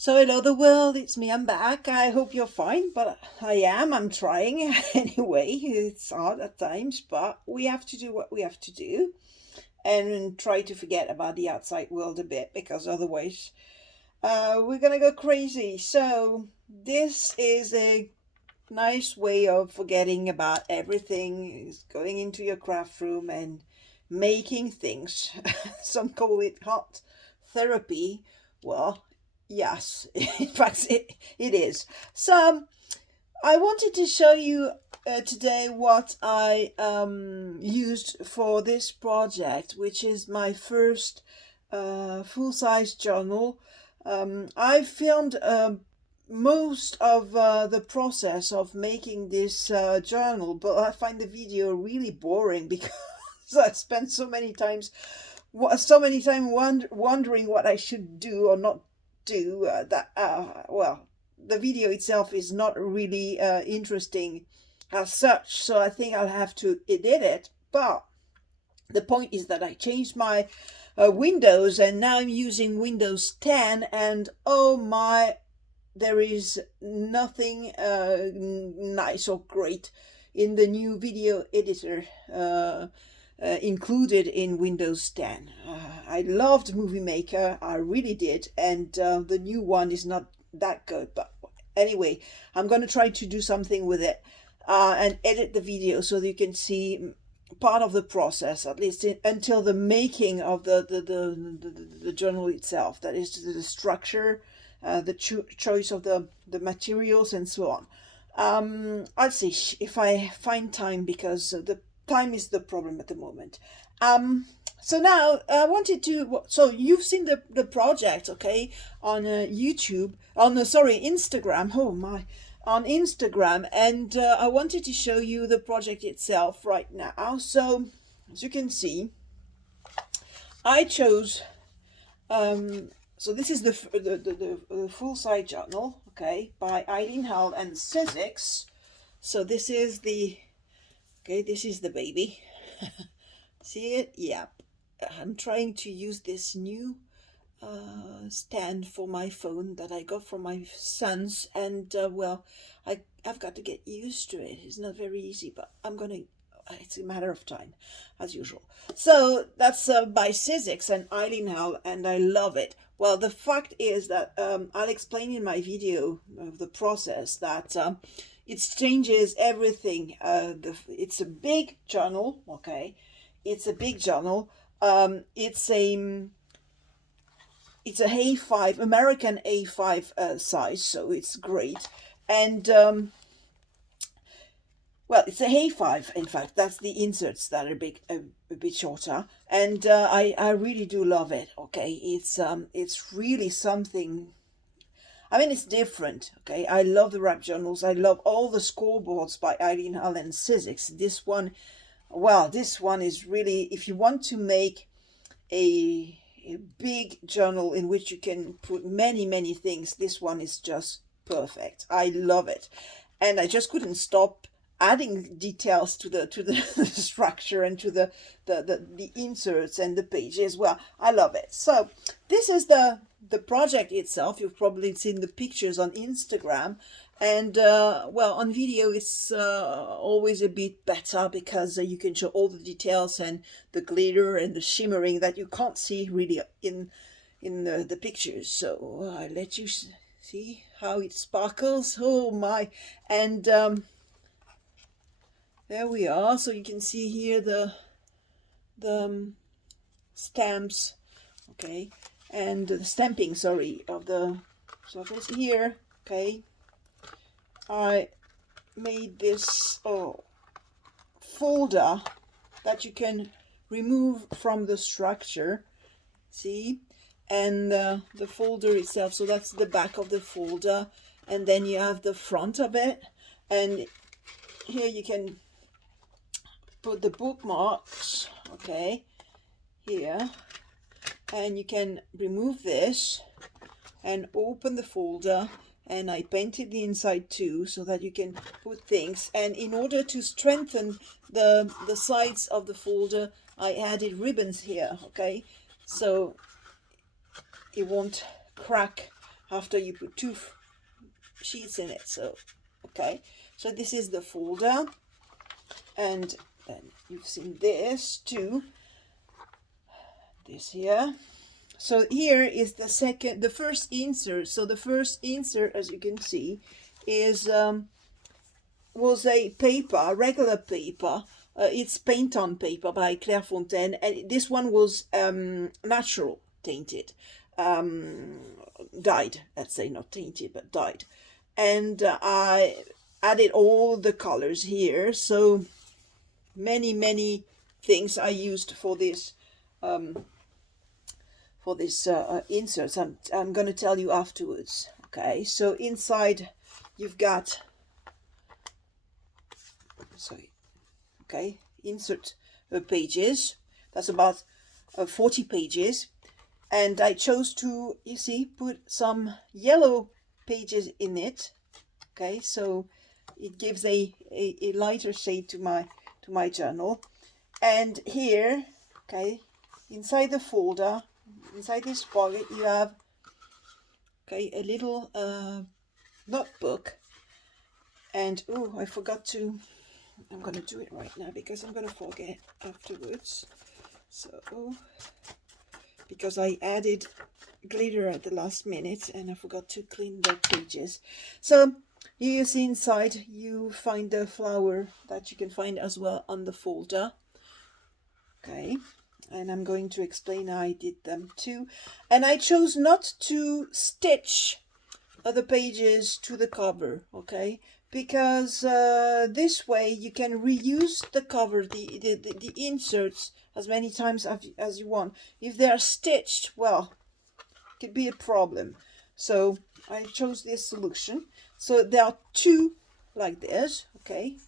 So hello the world, it's me, I'm back. I hope you're fine, but I'm trying anyway. It's hard at times, but we have to do what we have to do and try to forget about the outside world a bit because otherwise we're gonna go crazy. So this is a nice way of forgetting about everything, is going into your craft room and making things. Some call it hot therapy. Well, yes, in fact, it is. So, I wanted to show you today what I used for this project, which is my first full-size journal. I filmed most of the process of making this journal, but I find the video really boring because I spent so many times wondering what I should do or not do. Well, the video itself is not really interesting as such, so I think I'll have to edit it. But the point is that I changed my Windows, and now I'm using Windows 10, and oh my, there is nothing nice or great in the new video editor included in Windows 10. I loved Movie Maker, I really did, and the new one is not that good. But anyway, I'm going to try to do something with it and edit the video so that you can see part of the process, at least until the making of the journal itself. That is the structure, the choice of the materials, and so on. I'll see if I find time, because the time is the problem at the moment. So now I wanted to, so you've seen the project, okay, on YouTube, on sorry, Instagram. Oh my, on Instagram, and I wanted to show you the project itself right now. So as you can see, I chose so this is the full-size journal, okay, by Eileen and Sizzix. So this is the, okay, this is the baby. See it? Yeah. I'm trying to use this new stand for my phone that I got from my sons, and well, I've got to get used to it. It's not very easy, but it's a matter of time, as usual. So that's by Sizzix and Eileen, and I love it. Well, the fact is that I'll explain in my video of the process that it changes everything. It's a big journal, okay? It's a big journal. It's a A5, American A5 size, so it's great. And well, it's a A5. In fact, that's the inserts that are a bit shorter, and I really do love it. Okay, it's really something. I mean, it's different. Okay, I love the wrap journals. I love all the scoreboards by Eileen and Sizzix. This one, well, this one is really, if you want to make a big journal in which you can put many things, this one is just perfect. I love it, and I just couldn't stop adding details to the structure and to the inserts and the pages. Well, I love it. So this is the project itself. You've probably seen the pictures on Instagram, and well, on video it's always a bit better because you can show all the details and the glitter and the shimmering that you can't see really in the pictures. So I let you see how it sparkles. Oh my. And there we are. So you can see here the stamps, okay, and the stamping, sorry, of the surface here. Okay, I made this folder that you can remove from the structure, see, and the folder itself. So that's the back of the folder, and then you have the front of it, and here you can put the bookmarks, okay, here, and you can remove this and open the folder, and I painted the inside too so that you can put things. And in order to strengthen the sides of the folder, I added ribbons here, okay, so it won't crack after you put two sheets in it. So okay, so this is the folder, and then you've seen this too, this here. So here is the first insert. So the first insert, as you can see, is was a paper, regular paper. It's paint on paper by Claire Fontaine, and this one was natural tainted, dyed. Let's say not tainted, but dyed. And I added all the colors here. So many things I used for this. Inserts. I'm going to tell you afterwards. Okay, so inside you've got, insert pages. That's about 40 pages, and I chose to, you see, put some yellow pages in it. Okay, so it gives a lighter shade to my journal. And here, okay, inside the folder, inside this pocket, you have a little notebook. And oh, I forgot to, I'm going to do it right now because I'm going to forget afterwards. So because I added glitter at the last minute and I forgot to clean the pages. So you see inside you find the flower that you can find as well on the folder. Okay, and I'm going to explain how I did them too. And I chose not to stitch the pages to the cover, okay, because this way you can reuse the cover, the inserts, as many times as you want. If they are stitched, well, it could be a problem. So I chose this solution. So there are two like this, okay,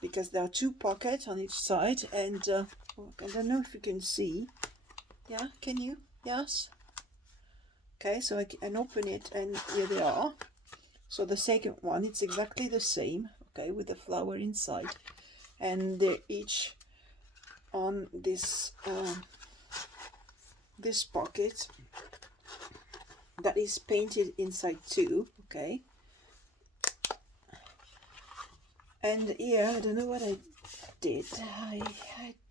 because there are two pockets on each side. And I don't know if you can see. Yeah, can you? Yes. Okay, so I can open it, and here they are. So the second one, it's exactly the same, okay, with the flower inside, and they're each on this this pocket that is painted inside too, okay. And here, I don't know what I did. I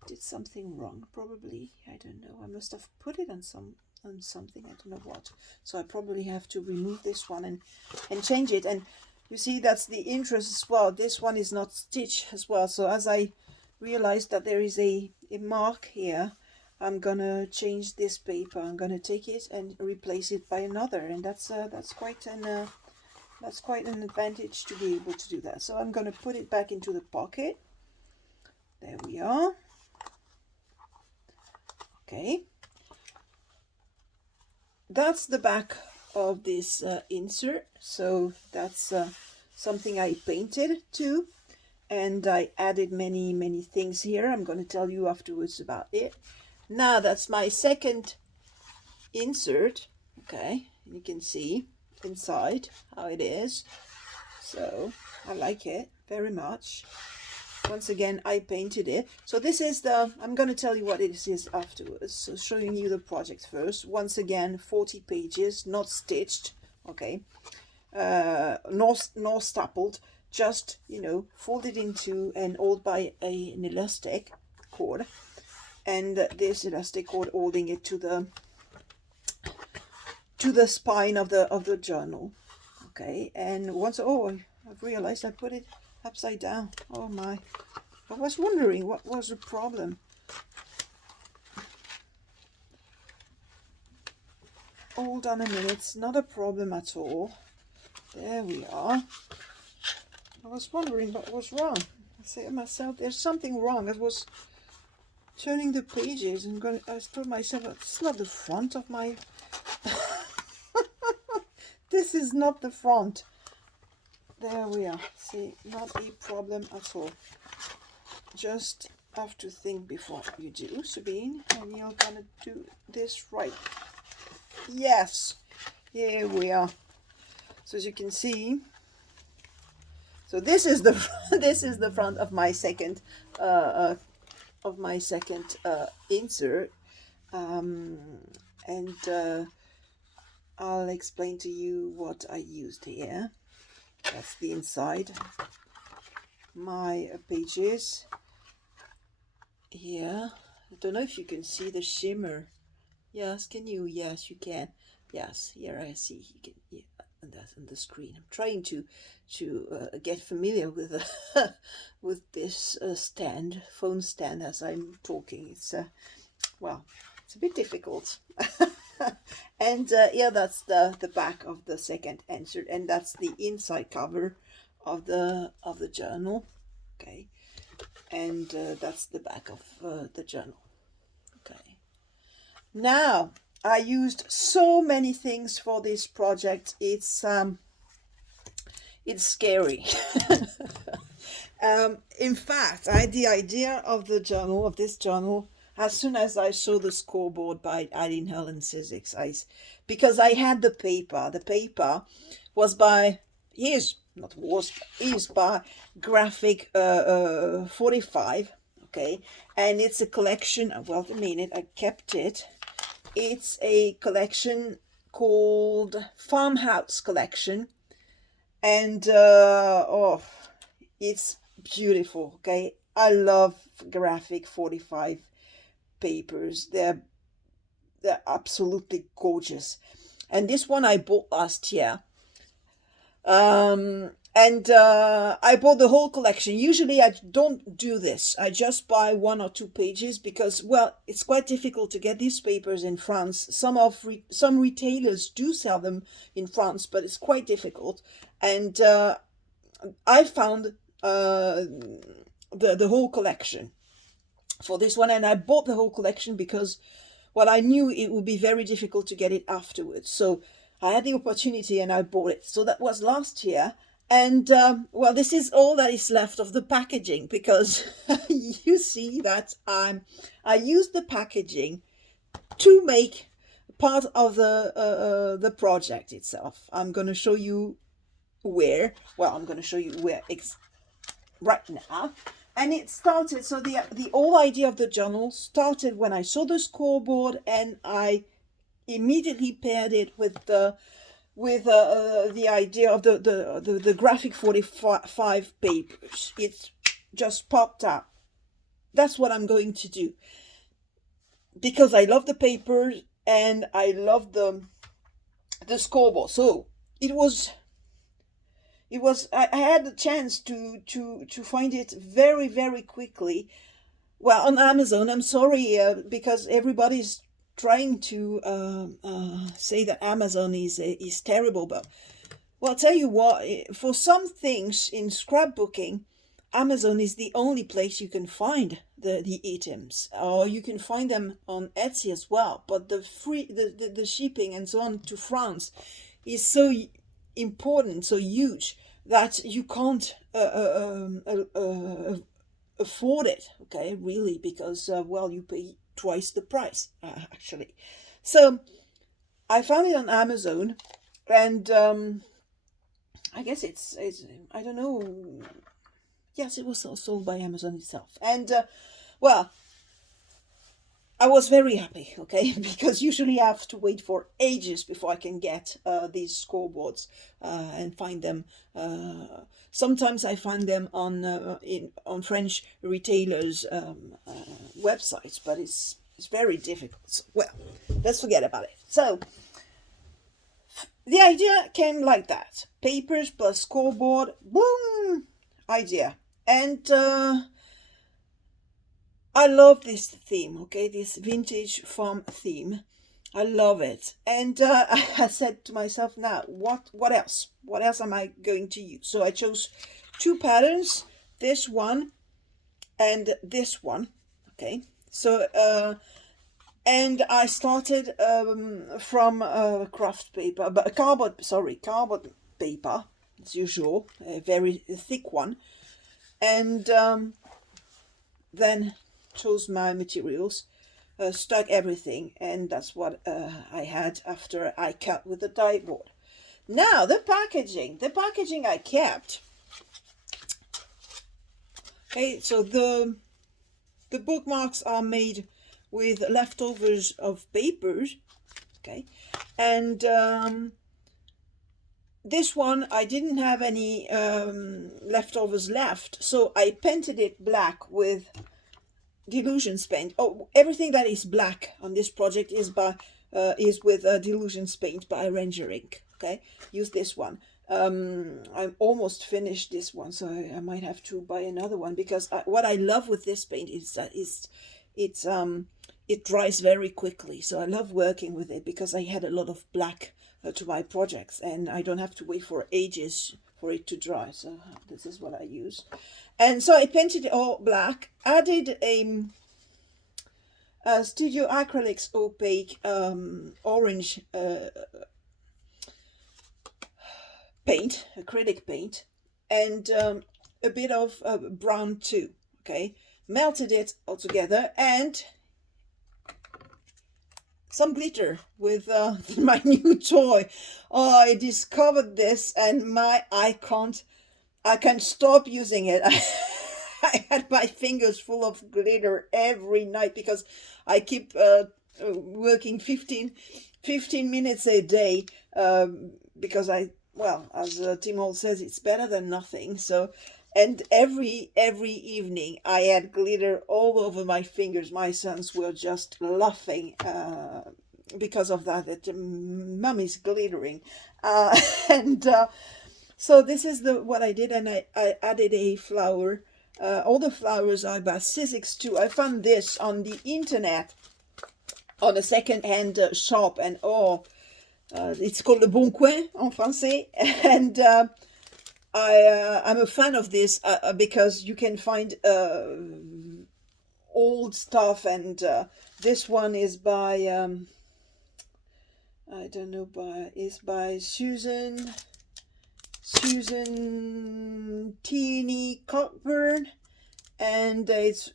did something wrong, probably. I don't know. I must have put it on something. I don't know what. So I probably have to remove this one and change it. And you see, that's the interest as well. This one is not stitched as well. So as I realized that there is a mark here, I'm gonna change this paper. I'm gonna take it and replace it by another, and that's quite an advantage to be able to do that. So I'm gonna put it back into the pocket. There we are. Okay. That's the back of this insert. So that's something I painted too, and I added many things here. I'm going to tell you afterwards about it. Now that's my second insert. Okay, you can see inside how it is. So I like it very much. Once again, I painted it. So this is I'm going to tell you what it is afterwards. So showing you the project first. Once again, 40 pages, not stitched, okay, nor stapled, just, you know, folded into and held by an elastic cord. And this elastic cord holding it to the spine of the journal, okay. And once, I've realized I put it upside down. Oh my, I was wondering what was the problem. Hold on a minute, it's not a problem at all. There we are. I was wondering what was wrong. I said to myself, there's something wrong. I was turning the pages and I told myself, it's not the front of my this is not the front. There we are. See, not a problem at all. Just have to think before you do, Sabine, and you're gonna do this right. Yes, here we are. So as you can see, so this is the this is the front of my second insert, and I'll explain to you what I used here. That's the inside. My pages here. I don't know if you can see the shimmer. Yes, can you? Yes, you can. Yes, here I see. You can. Yeah, and that's on the screen. I'm trying to get familiar with with this stand, phone stand, as I'm talking. It's well, it's a bit difficult. And yeah, that's the back of the second insert, and that's the inside cover of the journal. Okay, and that's the back of the journal. Okay, now I used so many things for this project. It's scary. In fact, I had the idea of the journal, of this journal, as soon as I saw the scoreboard by Eileen and Sizzix. Because I had the paper. The paper was by, is by Graphic 45, okay? And it's a collection, well, a minute, I kept it. It's a collection called Farmhouse Collection. And, oh, it's beautiful, okay? I love Graphic 45 papers. They're absolutely gorgeous. And this one I bought last year. And I bought the whole collection. Usually I don't do this. I just buy 1 or 2 pages because, well, it's quite difficult to get these papers in France. Some retailers do sell them in France, but it's quite difficult. And I found the whole collection for this one, and I bought the whole collection because, well, I knew it would be very difficult to get it afterwards. So I had the opportunity and I bought it. So that was last year. And, well, this is all that is left of the packaging, because you see that I used the packaging to make part of the project itself. I'm going to show you where. Well, I'm going to show you where right now. And it started, so the whole idea of the journal started when I saw the scoreboard, and I immediately paired it with the idea of the Graphic 45 papers. It just popped up. That's what I'm going to do, because I love the papers and I love the scoreboard. So I had the chance to find it very, very quickly. Well, on Amazon. I'm sorry, because everybody's trying to say that Amazon is terrible, but, well, I'll tell you what, for some things in scrapbooking, Amazon is the only place you can find the items, or you can find them on Etsy as well. But the shipping and so on to France is so important, so huge, that you can't afford it, okay, really, because, well, you pay twice the price, actually. So I found it on Amazon, and I guess it's I don't know. Yes, it was sold by Amazon itself, and well, I was very happy, okay, because usually I have to wait for ages before I can get these scoreboards and find them. Sometimes I find them on French retailers' websites, but it's very difficult. So, well, let's forget about it. So the idea came like that: papers plus scoreboard, boom, idea. And I love this theme, okay, this vintage farm theme. I love it. And I said to myself, now, what else? What else am I going to use? So I chose 2 patterns, this one and this one, okay? So, and I started from craft paper, but cardboard paper, as usual, a very thick one. And then chose my materials, stuck everything, and that's what I had after I cut with the die board. Now the packaging I kept. Okay, so the bookmarks are made with leftovers of papers, okay, And this one, I didn't have any leftovers left, so I painted it black with Delusions paint. Oh, everything that is black on this project is with Delusions paint by Ranger Ink. Okay, use this one. I'm almost finished this one, so I might have to buy another one, because what I love with this paint is that it dries very quickly. So I love working with it because I had a lot of black to my projects, and I don't have to wait for ages for it to dry. So this is what I use. And so I painted it all black, added a Studio Acrylics opaque orange paint, acrylic paint, and a bit of brown too. Okay, melted it all together, and some glitter with my new toy. Oh, I discovered this, and I can't stop using it. I had my fingers full of glitter every night because I keep working 15 minutes a day, because well, as Tim Holt says, it's better than nothing. So, and every evening I had glitter all over my fingers. My sons were just laughing because of that Mummy's glittering. And so this is what I did, and I added a flower. All the flowers are by Sizzix too. I found this on the internet on a second-hand shop, and it's called Le Bon Coin en français, and I'm a fan of this because you can find old stuff, and this one is by I don't know, is by Susan Teeny Cockburn, and it's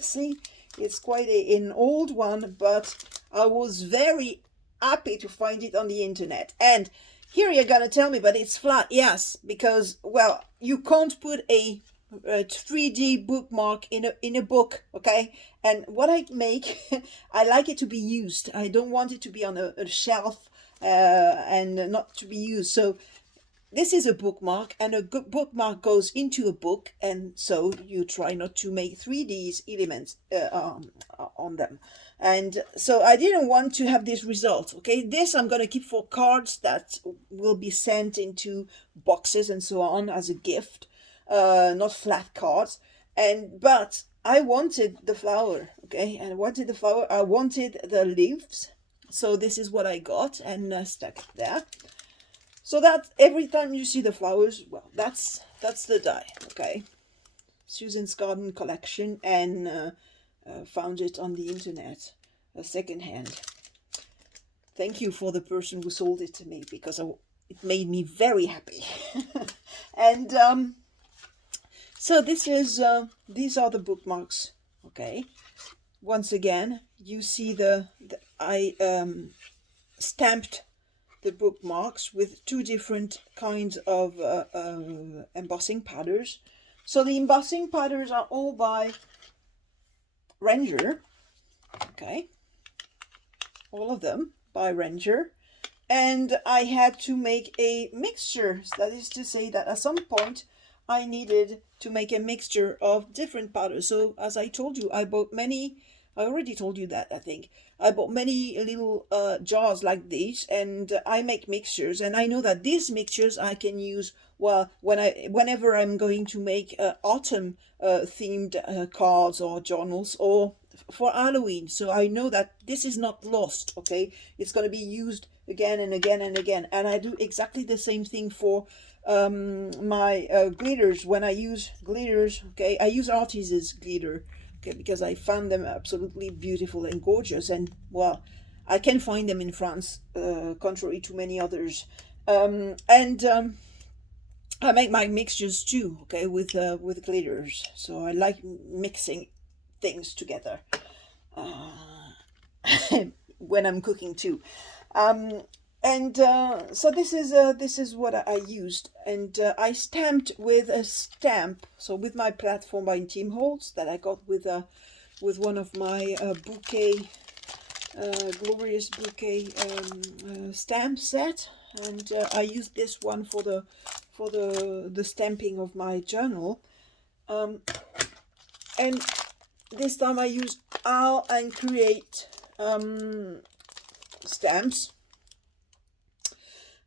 see, it's quite an old one, but I was very happy to find it on the internet. And here you're gonna tell me, but it's flat. Yes, because, well, you can't put a 3D bookmark in a book, okay? And what I make, I like it to be used. I don't want it to be on a shelf and not to be used. So this is a bookmark, and a good bookmark goes into a book, and so you try not to make 3D elements on them. And so I didn't want to have this result, okay? This I'm going to keep for cards that will be sent into boxes and so on as a gift, not flat cards. But I wanted the flower, okay? And I wanted the flower, I wanted the leaves. So this is what I got, and stuck it there. So that every time you see the flowers, well, that's the die, okay? Susan's Garden Collection, and found it on the internet, secondhand. Thank you for the person who sold it to me, because it made me very happy. And so this is these are the bookmarks, okay? Once again, you see I stamped the bookmarks with two different kinds of embossing powders. So the embossing powders are all by Ranger, okay, all of them by Ranger, and I had to make a mixture. That is to say that at some point I needed to make a mixture of different powders. So as I told you, I bought many. I already told you that, I think. I bought many little jars like these, and I make mixtures, and I know that these mixtures I can use, well, whenever I'm going to make autumn themed cards or journals, or for Halloween. So I know that this is not lost, okay? It's going to be used again and again and again. And I do exactly the same thing for my glitters. When I use glitters, okay, I use Artis's glitter, okay, because I found them absolutely beautiful and gorgeous, and well, I can find them in France, contrary to many others. I make my mixtures too, okay, with glitters. So I like mixing things together when I'm cooking too. So this is what I used, and I stamped with a stamp. So with my platform by Tim Holtz that I got with one of my bouquet glorious bouquet stamp set, and I used this one for the stamping of my journal, and this time I used I'll and Create stamps,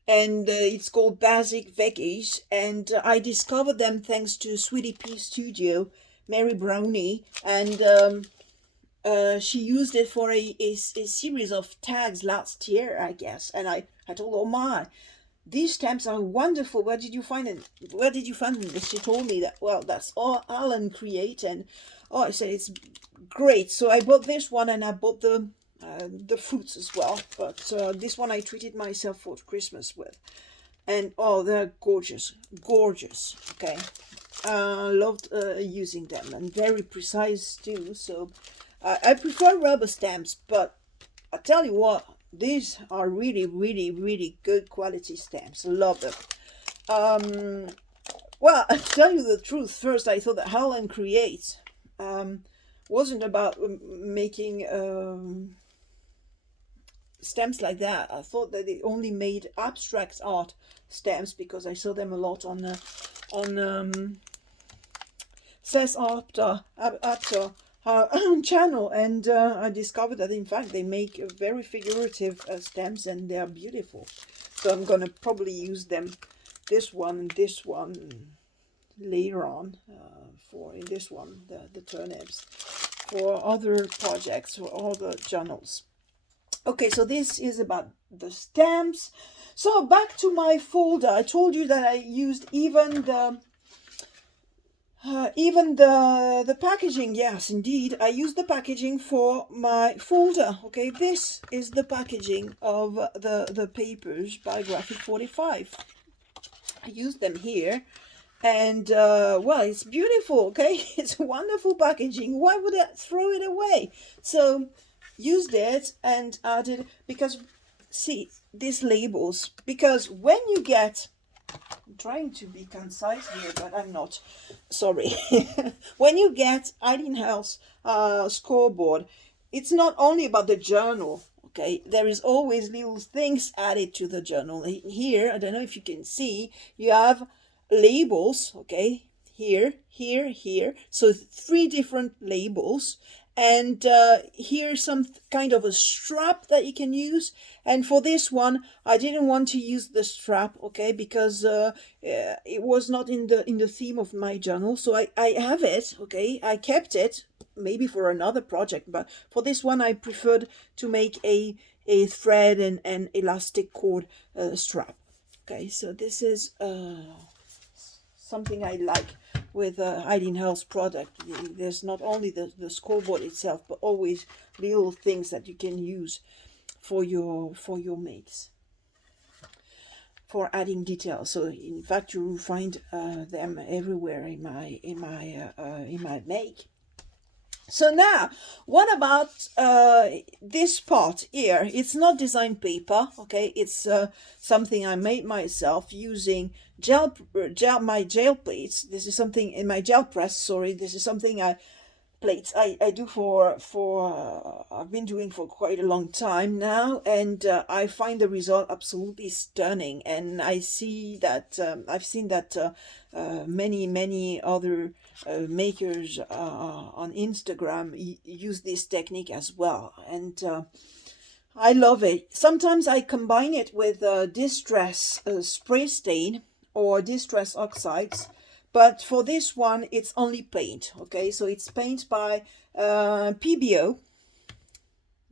and it's called Basic Veggies, and I discovered them thanks to Sweetie Pea Studio, Mary Brownie, and she used it for a series of tags last year, I guess, and I told her, oh my, these stamps are wonderful. Where did you find them? Where did you find them? She told me that, well, that's all Alan Create, and oh, I said it's great. So I bought this one, and I bought the fruits as well. But this one I treated myself for Christmas with, and oh, they're gorgeous, gorgeous. Okay, loved using them, and very precise too. So I prefer rubber stamps, but I tell you what, these are really, really, really good quality stamps. Love them. Well, to tell you the truth, first I thought that Helen Create wasn't about making stamps like that. I thought that they only made abstract art stamps, because I saw them a lot on Says After channel, and I discovered that in fact they make very figurative stamps, and they are beautiful. So I'm gonna probably use them, this one and this one, later on for in this one, the turnips, for other projects or other journals. Okay, so this is about the stamps. So back to my folder. I told you that I used even the packaging. Yes, indeed, I used the packaging for my folder. Okay, this is the packaging of the papers by Graphic 45. I used them here, and well, it's beautiful. Okay, it's wonderful packaging. Why would I throw it away? So used it and added, because see these labels, because when you get, I'm trying to be concise here, but I'm not. Sorry. When you get Eileen House scoreboard, it's not only about the journal. Okay, there is always little things added to the journal. Here, I don't know if you can see, you have labels. Okay, here, here, here. So 3 different labels. And here's some kind of a strap that you can use. And for this one, I didn't want to use the strap, okay, because it was not in the theme of my journal. So I have it, okay. I kept it, maybe for another project, but for this one, I preferred to make a thread and elastic cord strap. Okay, so this is something I like with Eileen House product. There's not only the scoreboard itself, but always little things that you can use for your makes, for adding detail. So in fact, you will find them everywhere in my make. So now, what about this part here? It's not design paper, okay? It's something I made myself using my gel plates. This is something in my gel press. Sorry, this is something I do for I've been doing for quite a long time now, and I find the result absolutely stunning. And I see that I've seen that many other makers on Instagram use this technique as well, and I love it. Sometimes I combine it with distress spray stain or distress oxides, but for this one it's only paint. Okay, so it's paint by PBO.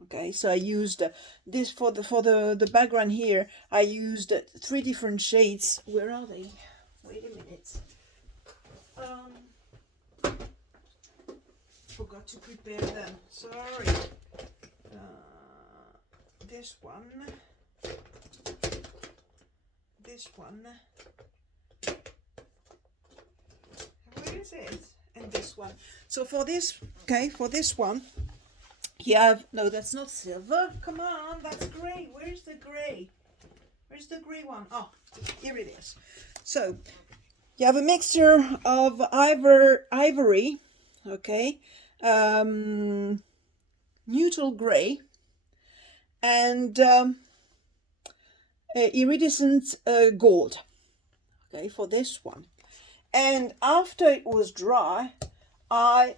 Okay, so I used this for the background here. I used 3 different shades. Where are they? Wait a minute. Forgot to prepare them. Sorry. This one. This one. Where is it? And this one. So for this, okay, for this one, you have, no, that's not silver. Come on, that's gray. Where's the gray? Where's the gray one? Oh, here it is. So you have a mixture of ivory, okay, neutral gray, and iridescent gold, okay, for this one. And after it was dry, I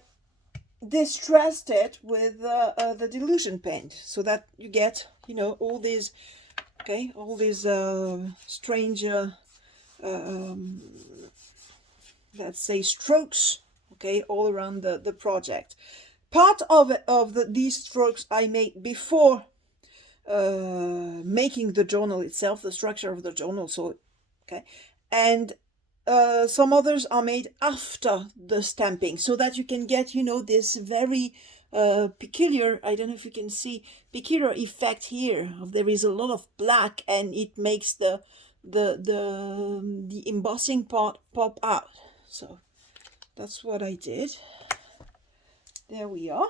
distressed it with the dilution paint, so that you get, you know, all these, okay, all these strange let's say strokes, okay, all around the project. Part of it, these strokes I made before making the journal itself, the structure of the journal. So, okay, and some others are made after the stamping, so that you can get, you know, this very peculiar, I don't know if you can see, peculiar effect here. There is a lot of black, and it makes the embossing part pop out. So that's what I did. There we are.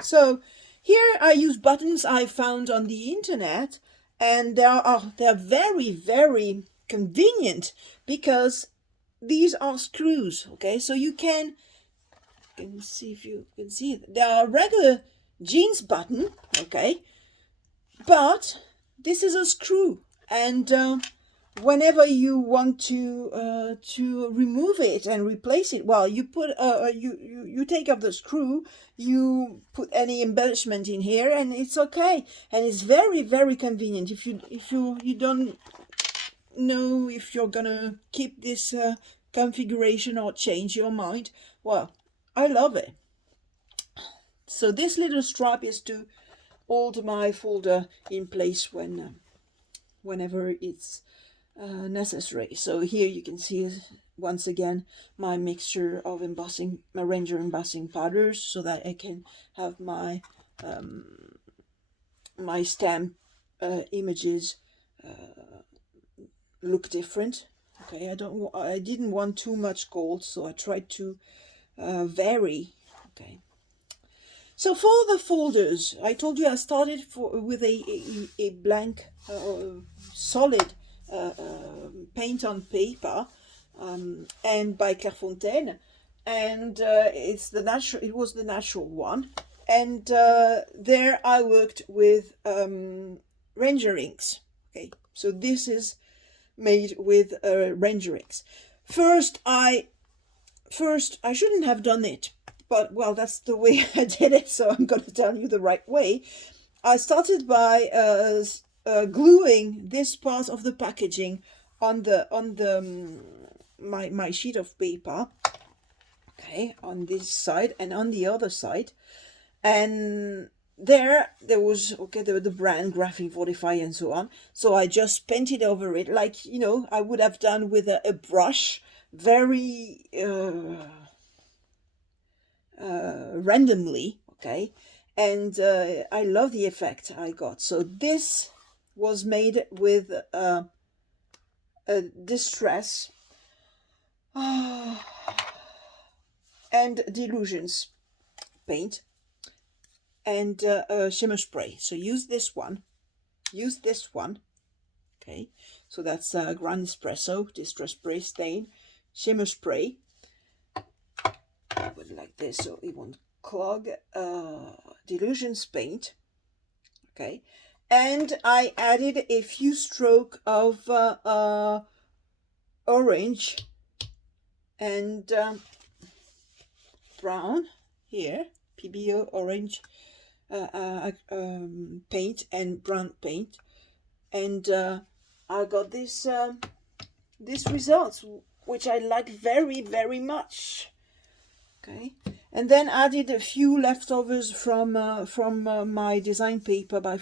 So here I use buttons I found on the internet, and they're very, very convenient, because these are screws, okay? So you can see if you can see it. They are regular jeans button, okay? But this is a screw, and whenever you want to remove it and replace it, well, you put you take up the screw, you put any embellishment in here, and it's okay. And it's very, very convenient. If you don't know if you're gonna keep this configuration or change your mind, well, I love it. So this little strap is to hold my folder in place whenever it's necessary. So here you can see once again my mixture of my Ranger embossing powders, so that I can have my my stamp images look different. Okay, I didn't want too much gold, so I tried to vary. Okay. So for the folders, I told you I started with a blank solid paint on paper, and by Clairefontaine, and it was the natural one, and there I worked with Ranger inks. Okay, so this is made with Ranger inks. First I shouldn't have done it, but well, that's the way I did it, so I'm going to tell you the right way. I started by gluing this part of the packaging on my sheet of paper, okay, on this side and on the other side, and there was, okay, the brand Graphing 45 and so on. So I just painted over it, like, you know, I would have done with a brush, very randomly, okay, and I love the effect I got. So this was made with a distress and dilutions paint and shimmer spray. So use this one, okay, so that's Grand Espresso Distress Spray Stain Shimmer Spray. Put it like this so it won't clog. Dilutions paint, okay, and I added a few strokes of orange and brown here, PBO orange paint and brown paint, and I got this results, which I like very, very much. Okay, and then added a few leftovers from my design paper by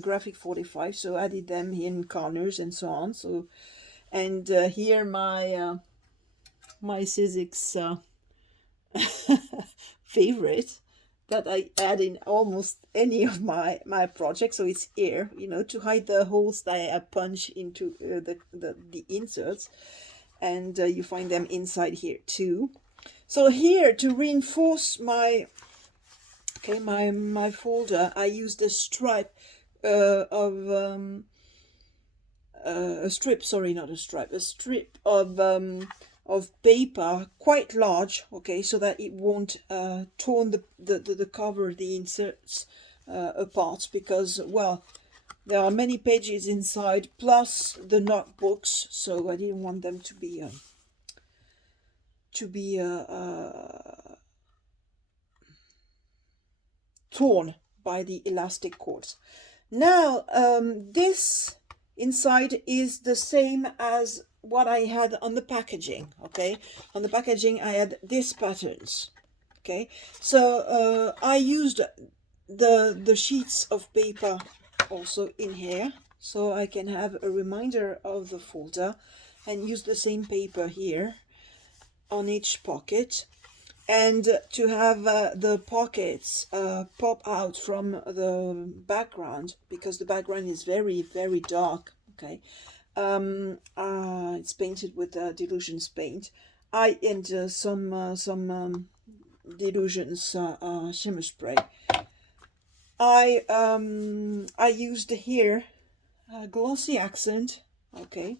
Graphic 45, so added them in corners and so on. So, and here my my Sizzix favorite that I add in almost any of my projects. So it's here, you know, to hide the holes that I punch into the inserts, and you find them inside here too. So here, to reinforce my folder, I used a stripe of a strip of paper, quite large, okay, so that it won't torn the cover, the inserts apart because, well, there are many pages inside plus the notebooks, so I didn't want them to be torn by the elastic cords. Now this inside is the same as what I had on the packaging. Okay, on the packaging I had these patterns. Okay, so I used the sheets of paper also in here, so I can have a reminder of the folder, and use the same paper here on each pocket, and to have the pockets pop out from the background, because the background is very, very dark. Okay, it's painted with Delusions paint. And some Delusions shimmer spray. I used here Glossy Accent. Okay,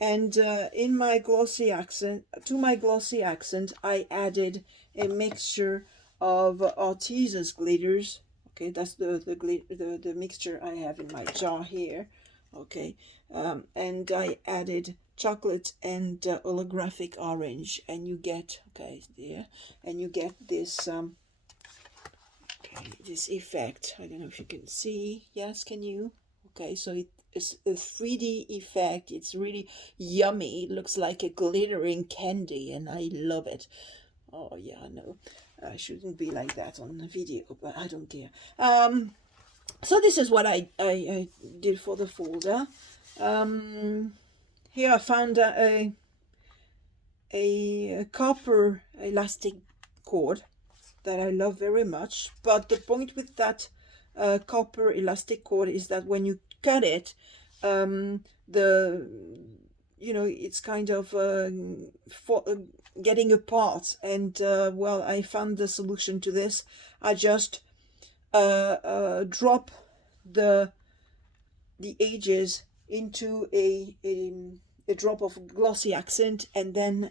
and in my Glossy Accent, to my Glossy Accent, I added a mixture of Artisan's glitters. Okay, that's the mixture I have in my jar here. Okay, and I added chocolate and holographic orange, and you get, okay, there, and you get this this effect. I don't know if you can see. Yes, can you? Okay, so it's a 3D effect. It's really yummy. It looks like a glittering candy, and I love it. Oh yeah, I know I shouldn't be like that on the video, but I don't care. So this is what I did for the folder. Here I found a copper elastic cord that I love very much, but the point with that copper elastic cord is that when you cut it, it's kind of getting apart, and well, I found the solution to this. I just drop the edges into a drop of Glossy Accent, and then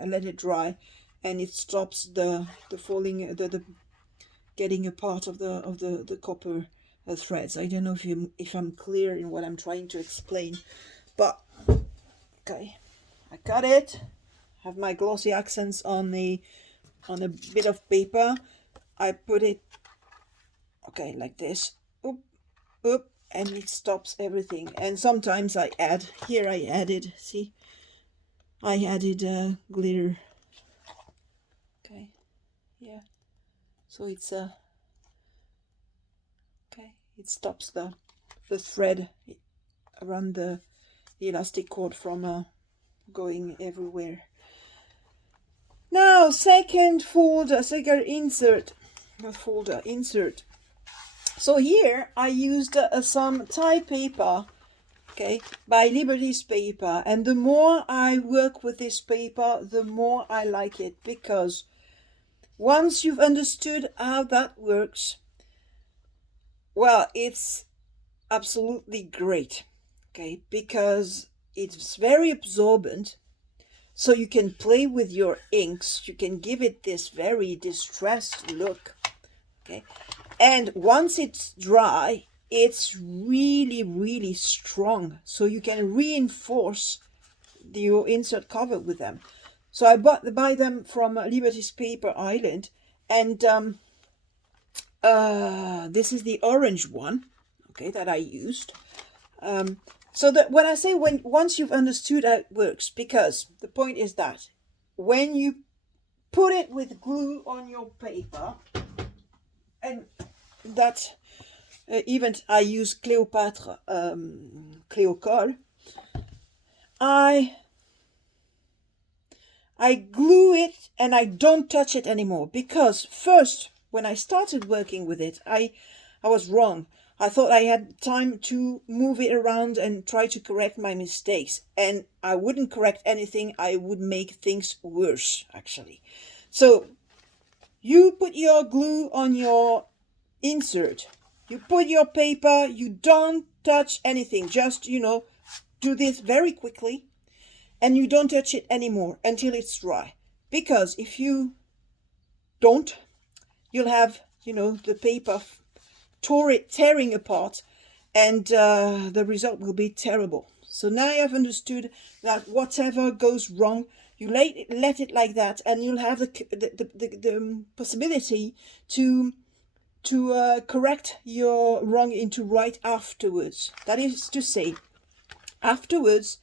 I let it dry, and it stops the falling, the getting apart of the copper threads. I don't know if I'm clear in what I'm trying to explain, but okay, I cut it, have my Glossy Accents on a bit of paper. I put it, okay, like this, oop, and it stops everything. And sometimes I add, here I added, see, I added glitter. Okay, yeah, so it's okay, it stops the thread around the elastic cord from going everywhere. Now, second insert. So here I used some tie paper, okay, by Liberty's paper, and the more I work with this paper, the more I like it, because once you've understood how that works, well, it's absolutely great, okay, because it's very absorbent. So you can play with your inks, you can give it this very distressed look, okay? And once it's dry, it's really, really strong. So you can reinforce your insert cover with them. So I buy them from Liberty's Paper Island, and this is the orange one, okay, that I used. So that when I say once you've understood how it works, because the point is that when you put it with glue on your paper, and that even I use Cleopatra Cleocol, I glue it and I don't touch it anymore, because first when I started working with it, I was wrong. I thought I had time to move it around and try to correct my mistakes. And I wouldn't correct anything. I would make things worse, actually. So you put your glue on your insert. You put your paper. You don't touch anything. Just, do this very quickly. And you don't touch it anymore until it's dry. Because if you don't, you'll have, the paper tearing apart, and the result will be terrible. So now I've understood that whatever goes wrong, you let it like that, and you'll have the possibility to correct your wrong into right afterwards. That is to say, afterwards,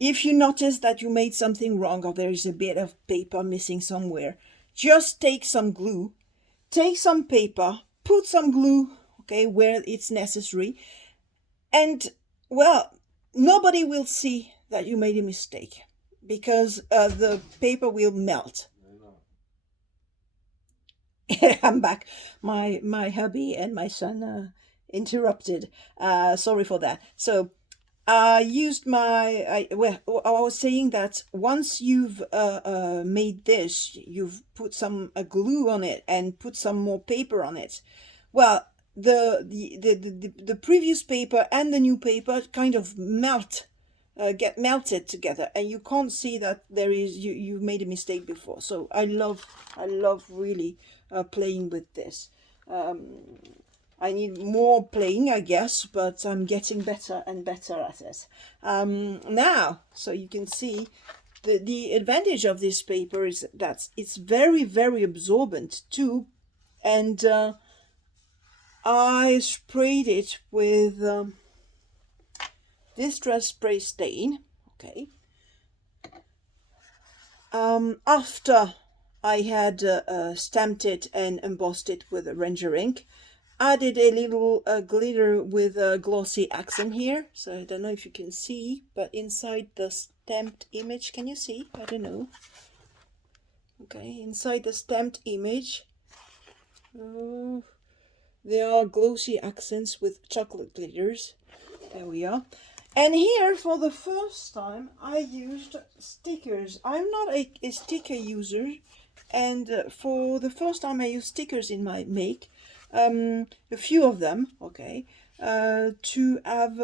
if you notice that you made something wrong or there is a bit of paper missing somewhere, just take some glue, take some paper, put some glue, okay, where it's necessary, and, well, nobody will see that you made a mistake because the paper will melt. I'm back. My hubby and my son interrupted. Sorry for that. So I used I was saying that once you've made this, you've put some glue on it and put some more paper on it. Well, the previous paper and the new paper kind of get melted together, and you can't see that there is you made a mistake before. So I love really playing with this. I need more playing, I guess, but I'm getting better and better at it. Now, so you can see the advantage of this paper is that it's very, very absorbent too. And I sprayed it with Distress Spray Stain, okay. After I had stamped it and embossed it with a Ranger ink, added a little glitter with a Glossy Accent here. So I don't know if you can see, but inside the stamped image, can you see? I don't know. Okay, inside the stamped image, there are Glossy Accents with chocolate glitters. There we are. And here, for the first time, I used stickers. I'm not a sticker user, and for the first time I used stickers in my make. A few of them, okay, to have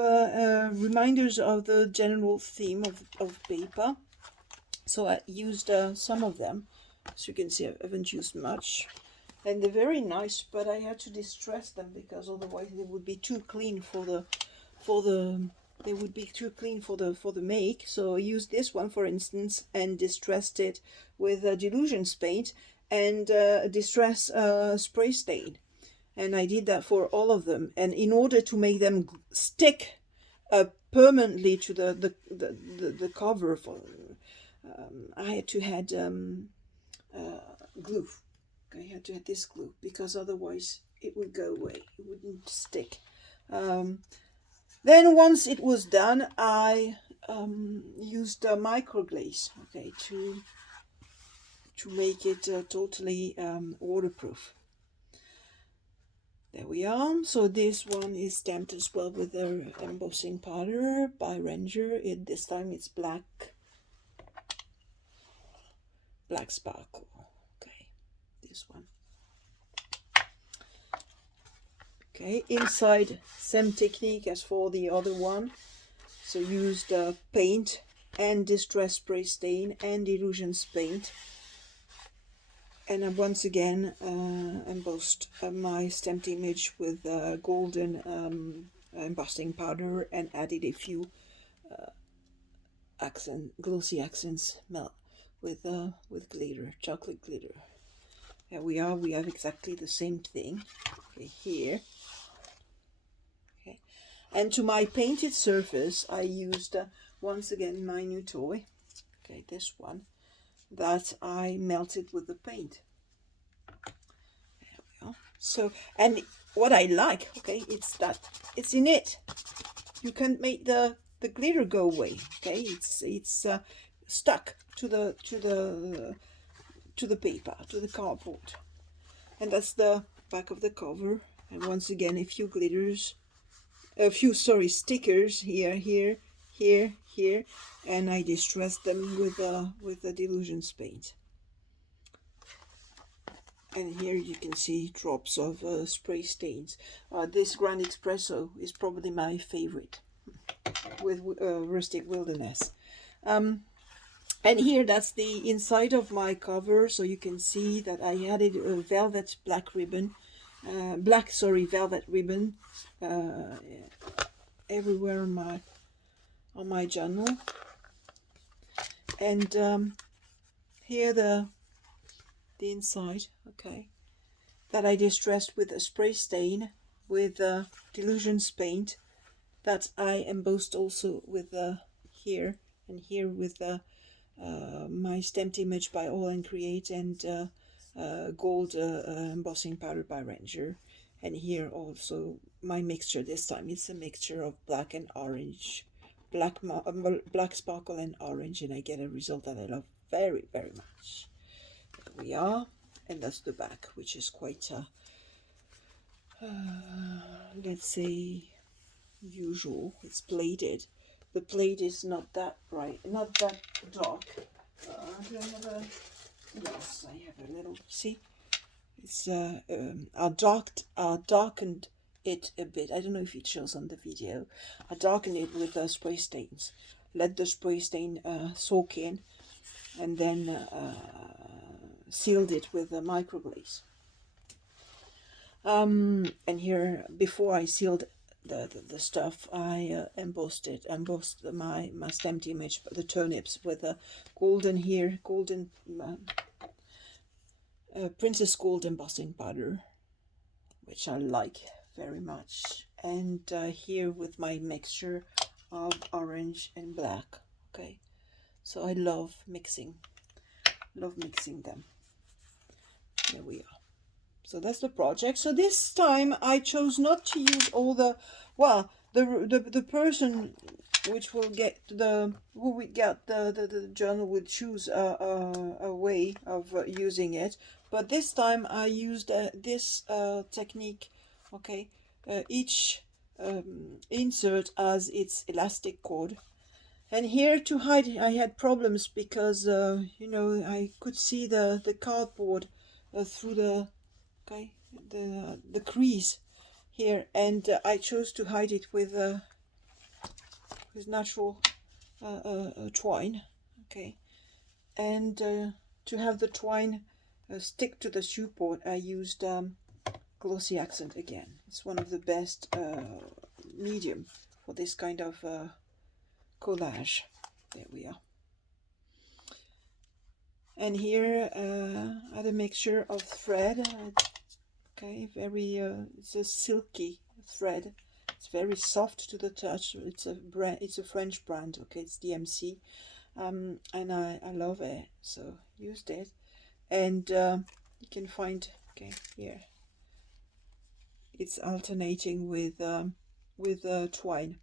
reminders of the general theme of paper. So I used some of them. As you can see, I haven't used much, and they're very nice, but I had to distress them because otherwise they would be too clean for the make. So I used this one, for instance, and distressed it with Delusions paint and Distress Spray Stain. And I did that for all of them. And in order to make them stick permanently to the cover, I had to add glue. I had to add this glue because otherwise it would go away. It wouldn't stick. Then once it was done, I used microglaze, okay, to make it totally waterproof. There we are. So this one is stamped as well with the embossing powder by Ranger. This time it's black sparkle. Okay, this one. Okay, inside same technique as for the other one. So used paint and Distress Spray Stain and Illusions paint. And once again embossed my stamped image with golden embossing powder and added a few glossy accents with glitter, chocolate glitter. Here we are. We have exactly the same thing. Okay, here. Okay, and to my painted surface, I used once again my new toy. Okay, this one. That I melted with the paint. There we are. So, and what I like, okay, it's that it's in it. You can make the glitter go away. Okay, it's stuck to the paper, to the cardboard, and that's the back of the cover. And once again, a few stickers here, and I distressed them with the Delusions paint. And here you can see drops of spray stains. This Grand Espresso is probably my favorite with Rustic Wilderness. And here, that's the inside of my cover, so you can see that I added a velvet black ribbon black, sorry, velvet ribbon everywhere on my journal. And here the inside, okay, that I distressed with a spray stain with Delusions paint, that I embossed also with here and here with my stamped image by All and Create, and gold embossing powder by Ranger. And here also my mixture. This time it's a mixture of black and orange, black sparkle and orange, and I get a result that I love very, very much. There we are, and that's the back, which is quite let's say usual. It's plated. The plate is not that bright, not that dark. Do I have a... Yes, I have a little... See? It's I darkened it a bit. I don't know if it shows on the video. I darkened it with spray stains. Let the spray stain soak in, and then sealed it with a microglaze. And here, before I sealed the stuff, I embossed my stamped image, the turnips, with a golden here, golden Princess Gold embossing powder, which I like very much, and here with my mixture of orange and black. Okay, so I love mixing them. There we are. So that's the project. So this time I chose not to use all the, well, the person which will get the journal will choose a way of using it. But this time I used this technique. Okay, each insert has its elastic cord, and here to hide I had problems because you know, I could see the cardboard through the the crease here, and I chose to hide it with natural twine. Okay, and to have the twine stick to the support, I used Glossy Accent again. It's one of the best medium for this kind of collage. There we are. And here I had a mixture of thread. Okay, very it's a silky thread. It's very soft to the touch. It's a brand. It's a French brand. Okay, it's DMC, and I love it. So used it, and you can find, okay, here. It's alternating with twine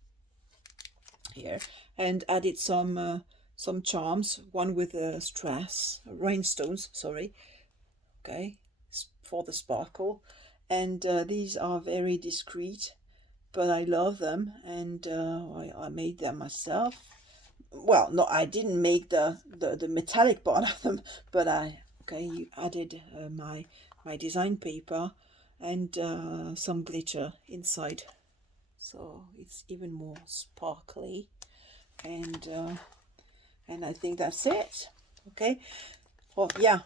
here, and added some charms. One with strass, rhinestones. Sorry. Okay, for the sparkle, and these are very discreet, but I love them, and I made them myself. Well, no, I didn't make the metallic part of them, but I added my design paper and some glitter inside, so it's even more sparkly, and I think that's it. Okay, oh yeah.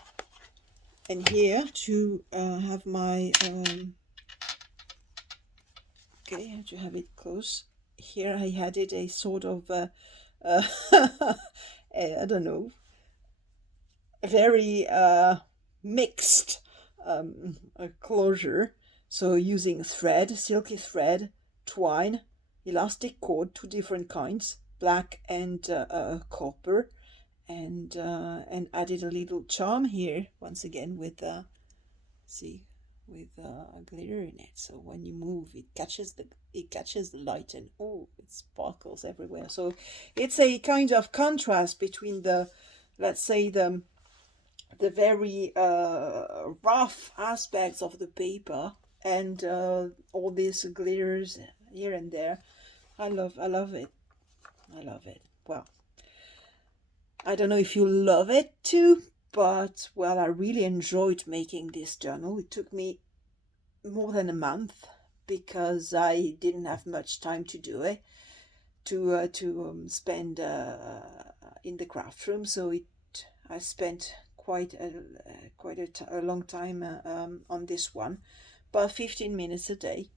And here to have my okay, to have it close, here I added a sort of I don't know, a very mixed closure. So using thread, silky thread, twine, elastic cord, two different kinds, black and copper, and added a little charm here once again with see, with glitter in it. So when you move, it catches the light, and oh, it sparkles everywhere. So it's a kind of contrast between the, let's say, the very rough aspects of the paper and all these glitters here and there. I love it. I love it. Well, I don't know if you love it too, but well, I really enjoyed making this journal. It took me more than a month because I didn't have much time to do it, to spend in the craft room. So I spent quite a long time on this one, about 15 minutes a day.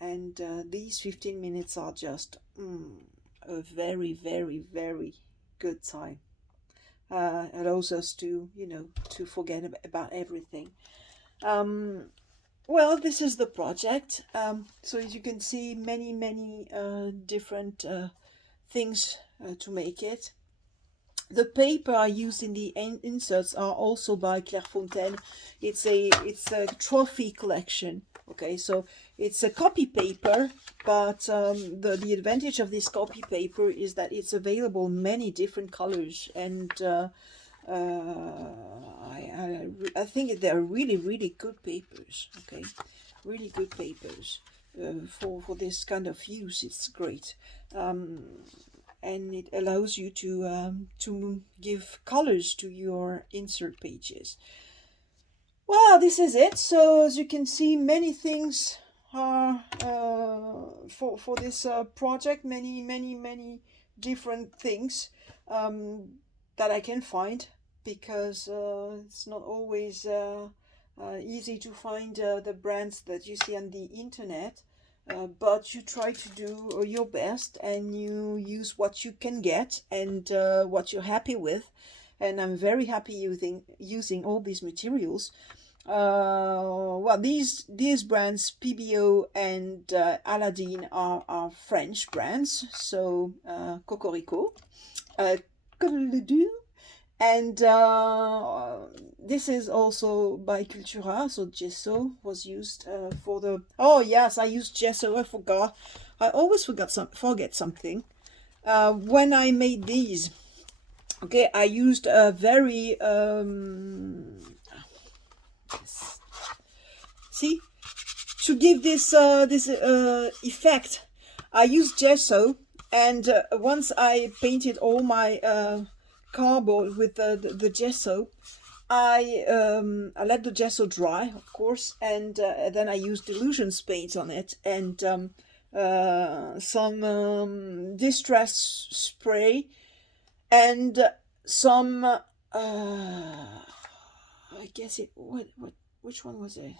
And these 15 minutes are just a very, very, very good time. Allows us to, to forget about everything. Well, this is the project. So as you can see, many different things to make it. The paper I used in the inserts are also by Clairefontaine. It's a trophy collection. Okay, so it's a copy paper, but the advantage of this copy paper is that it's available in many different colors, and I think they're really good papers. Okay, really good papers for this kind of use. It's great. And it allows you to give colors to your insert pages. Well, this is it. So as you can see, many things are for this project. Many different things that I can find, because it's not always easy to find the brands that you see on the internet. But you try to do your best, and you use what you can get and what you're happy with. And I'm very happy using all these materials. Well, these brands, PBO and Aladdin, are French brands. So Cocorico, and this is also by Cultura. So gesso was used for the... Oh yes, I used gesso. I forgot. I always forget something. When I made these, okay, I used a very see, to give this effect, I used gesso, and once I painted all my cardboard with the gesso, I let the gesso dry, of course, and then I used Delusions paint on it, and some distress spray, and some I guess it which one was it?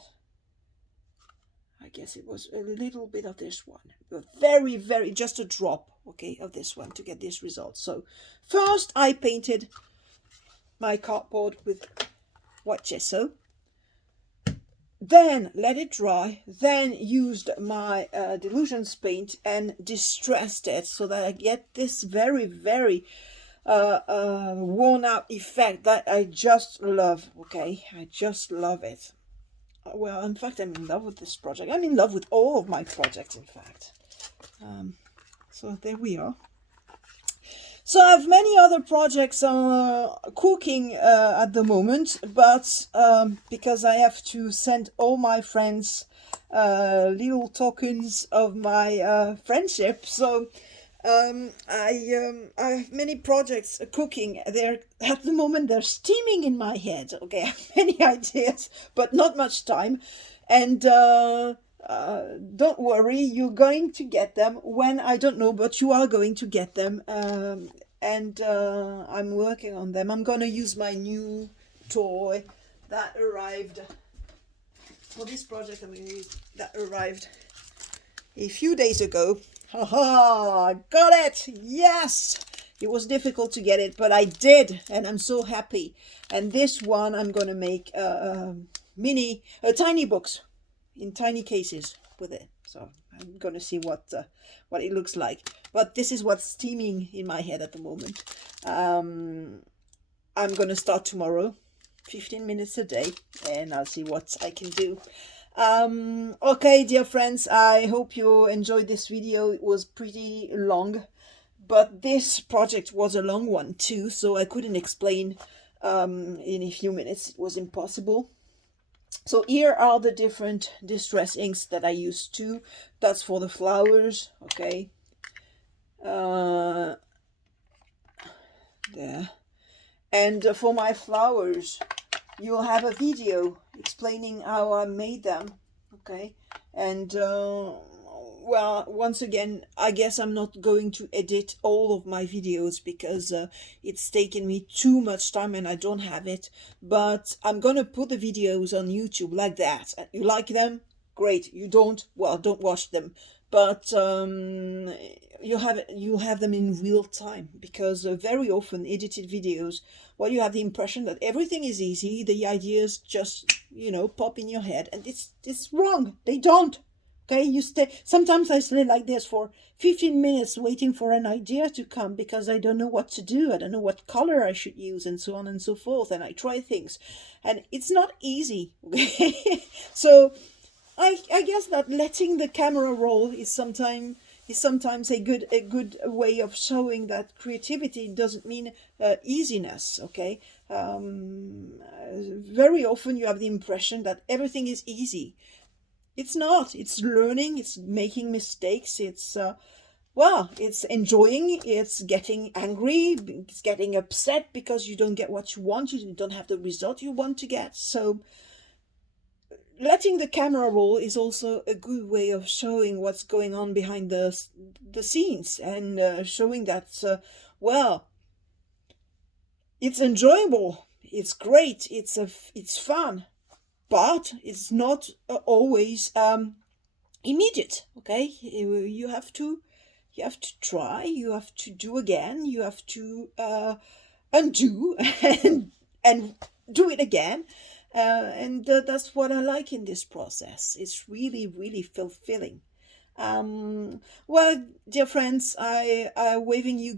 I guess it was a little bit of this one, but very just a drop, okay, of this one to get this result. So first I painted my cardboard with white gesso, then let it dry, then used my Delusions paint and distressed it so that I get this very worn out effect that I just love. Okay, I just love it. Well, in fact, I'm in love with this project. I'm in love with all of my projects, in fact. So there we are. So I have many other projects cooking at the moment, but because I have to send all my friends little tokens of my friendship, so I have many projects cooking. At the moment they're steaming in my head. Okay, I have many ideas, but not much time. And don't worry, you're going to get them when, I don't know, but you are going to get them. And I'm working on them. I'm going to use my new toy that arrived for this project. That arrived a few days ago. Haha, got it! Yes! It was difficult to get it, but I did, and I'm so happy. And this one I'm going to make tiny books in tiny cases with it. So I'm going to see what it looks like. But this is what's steaming in my head at the moment. I'm going to start tomorrow, 15 minutes a day, and I'll see what I can do. Okay, dear friends, I hope you enjoyed this video. It was pretty long, but this project was a long one too, so I couldn't explain in a few minutes. It was impossible. So here are the different distress inks that I used too. That's for the flowers, okay. There. And for my flowers, you'll have a video explaining how I made them, okay. And well, once again, I guess I'm not going to edit all of my videos because it's taken me too much time and I don't have it. But I'm gonna put the videos on YouTube like that. You like them? Great. You don't? Well, don't watch them. But you have them in real time, because very often edited videos, well, you have the impression that everything is easy. The ideas just, pop in your head, and it's wrong. They don't. Okay, you stay. Sometimes I stay like this for 15 minutes waiting for an idea to come because I don't know what to do. I don't know what color I should use, and so on and so forth. And I try things, and it's not easy. Okay, so I guess that letting the camera roll is sometimes a good way of showing that creativity doesn't mean easiness. Okay, very often you have the impression that everything is easy. It's not. It's learning. It's making mistakes. It's it's enjoying. It's getting angry. It's getting upset because you don't get what you want. You don't have the result you want to get. So letting the camera roll is also a good way of showing what's going on behind the scenes, and showing that it's enjoyable. It's great. It's fun. But it's not always immediate. Okay, you have to try. You have to do again. You have to undo and do it again. And that's what I like in this process. It's really, really fulfilling. Well, dear friends, I'm waving you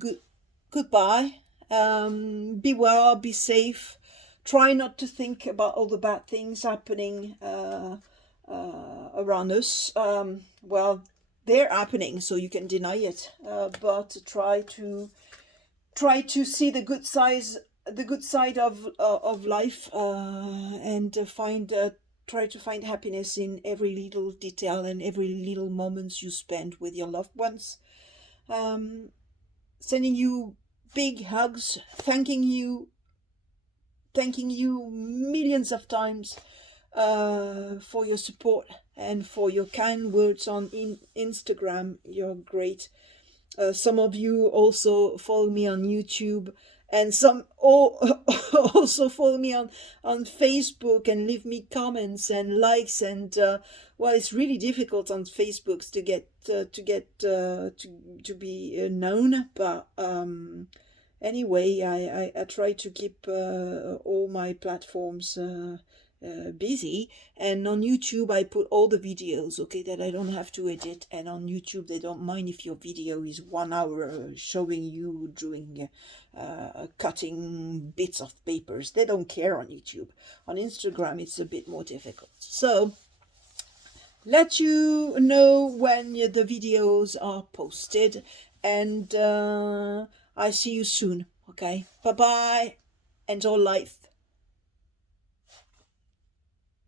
goodbye. Be well, be safe. Try not to think about all the bad things happening around us. Well, they're happening, so you can deny it. But try to see the good side of life, and try to find happiness in every little detail and every little moments you spend with your loved ones. Sending you big hugs, thanking you millions of times for your support and for your kind words on Instagram. You're great. Some of you also follow me on YouTube, and some also follow me on Facebook and leave me comments and likes. And it's really difficult on Facebook to be known, but anyway, I try to keep all my platforms busy, and on YouTube I put all the videos, okay, that I don't have to edit. And on YouTube they don't mind if your video is 1 hour showing you doing cutting bits of papers. They don't care on YouTube. On Instagram it's a bit more difficult. So let you know when the videos are posted, and I see you soon. Okay, bye bye. Enjoy life.